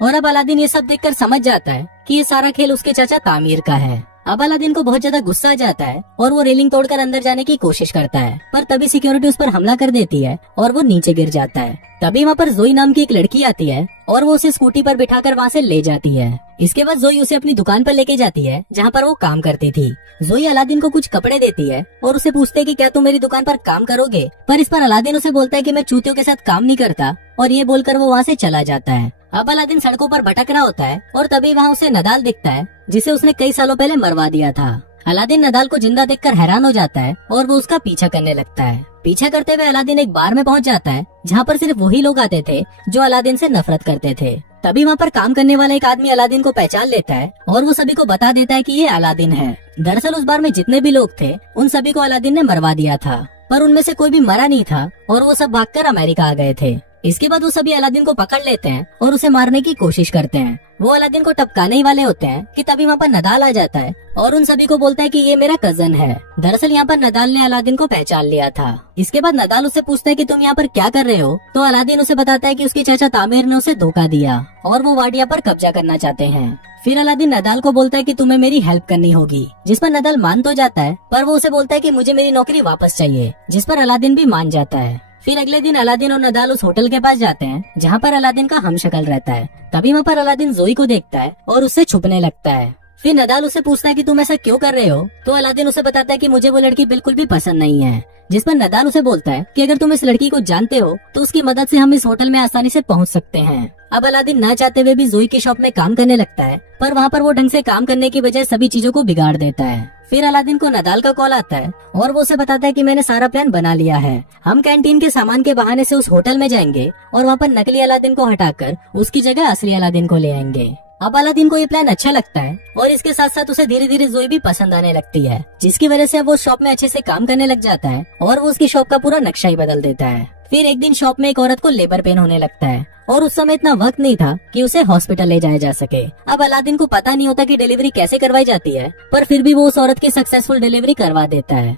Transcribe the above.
और अब अलादीन ये सब देखकर समझ जाता है कि ये सारा खेल उसके चाचा तामीर का है। अब अलादीन को बहुत ज्यादा गुस्सा आ जाता है और वो रेलिंग तोड़कर अंदर जाने की कोशिश करता है, पर तभी सिक्योरिटी उस पर हमला कर देती है और वो नीचे गिर जाता है। तभी वहाँ पर जोई नाम की एक लड़की आती है और वो उसे स्कूटी पर बिठाकर वहाँ से ले जाती है। इसके बाद जोई उसे अपनी दुकान पर लेके जाती है जहाँ पर वो काम करती थी। जोई अलादीन को कुछ कपड़े देती है और उसे पूछते है कि क्या तुम मेरी दुकान पर काम करोगे, पर इस पर अलादीन उसे बोलता है कि मैं चूतियों के साथ काम नहीं करता, और ये बोलकर वो वहाँ से चला जाता है। अब अलादीन सड़कों पर भटक रहा होता है और तभी वहाँ उसे नदाल दिखता है जिसे उसने कई सालों पहले मरवा दिया था। अलादीन नदाल को जिंदा देखकर हैरान हो जाता है और वो उसका पीछा करने लगता है। पीछा करते हुए अलादीन एक बार में पहुंच जाता है जहाँ पर सिर्फ वही लोग आते थे जो अलादीन से नफरत करते थे। तभी वहाँ पर काम करने वाला एक आदमी अलादीन को पहचान लेता है और वो सभी को बता देता है कि ये अलादीन है। दरअसल उस बार में जितने भी लोग थे उन सभी को अलादीन ने मरवा दिया था, पर उनमें से कोई भी मरा नहीं था और वो सब भागकर अमेरिका आ गए थे। इसके बाद वो सभी अलादीन को पकड़ लेते हैं और उसे मारने की कोशिश करते हैं। वो अलादीन को टपकाने ही वाले होते हैं कि तभी वहाँ पर नदाल आ जाता है और उन सभी को बोलता है कि ये मेरा कजन है। दरअसल यहाँ पर नदाल ने अलादीन को पहचान लिया था। इसके बाद नदाल उससे पूछता है कि तुम यहाँ पर क्या कर रहे हो, तो अलादीन उसे बताता है कि उसके चाचा तामीर ने उसे धोखा दिया और वो वाडिया पर कब्जा करना चाहते हैं। फिर अलादीन नदाल को बोलता है कि तुम्हें मेरी हेल्प करनी होगी, जिस पर नदाल मान तो जाता है, पर वो उसे बोलता है कि मुझे मेरी नौकरी वापस चाहिए, जिस पर अलादीन भी मान जाता है। फिर अगले दिन अलादीन और नदाल उस होटल के पास जाते हैं जहाँ पर अलादीन का हमशक्ल रहता है। तभी वहाँ पर अलादीन जोई को देखता है और उससे छुपने लगता है। फिर नदाल उसे पूछता है कि तुम ऐसा क्यों कर रहे हो, तो अलादीन उसे बताता है कि मुझे वो लड़की बिल्कुल भी पसंद नहीं है, जिस पर नदाल उसे बोलता है कि अगर तुम इस लड़की को जानते हो तो उसकी मदद से हम इस होटल में आसानी से पहुंच सकते हैं। अब अलादीन ना चाहते हुए भी जोई की शॉप में काम करने लगता है, पर वहाँ पर वो ढंग से काम करने की बजाय सभी चीजों को बिगाड़ देता है। फिर अलादीन को नदाल का कॉल आता है और वो उसे बताता है कि मैंने सारा प्लान बना लिया है, हम कैंटीन के सामान के बहाने से उस होटल में जाएंगे और वहाँ पर नकली अलादीन को हटाकर उसकी जगह असली अलादीन को ले आएंगे। अब अलादीन को ये प्लान अच्छा लगता है और इसके साथ साथ उसे धीरे धीरे जोई भी पसंद आने लगती है, जिसकी वजह से वो शॉप में अच्छे से काम करने लग जाता है और वो उसकी शॉप का पूरा नक्शा ही बदल देता है। फिर एक दिन शॉप में एक औरत को लेबर पेन होने लगता है और उस समय इतना वक्त नहीं था कि उसे हॉस्पिटल ले जाया जा सके। अब अलादीन को पता नहीं होता कि डिलीवरी कैसे करवाई जाती है, पर फिर भी वो उस औरत की सक्सेसफुल डिलीवरी करवा देता है।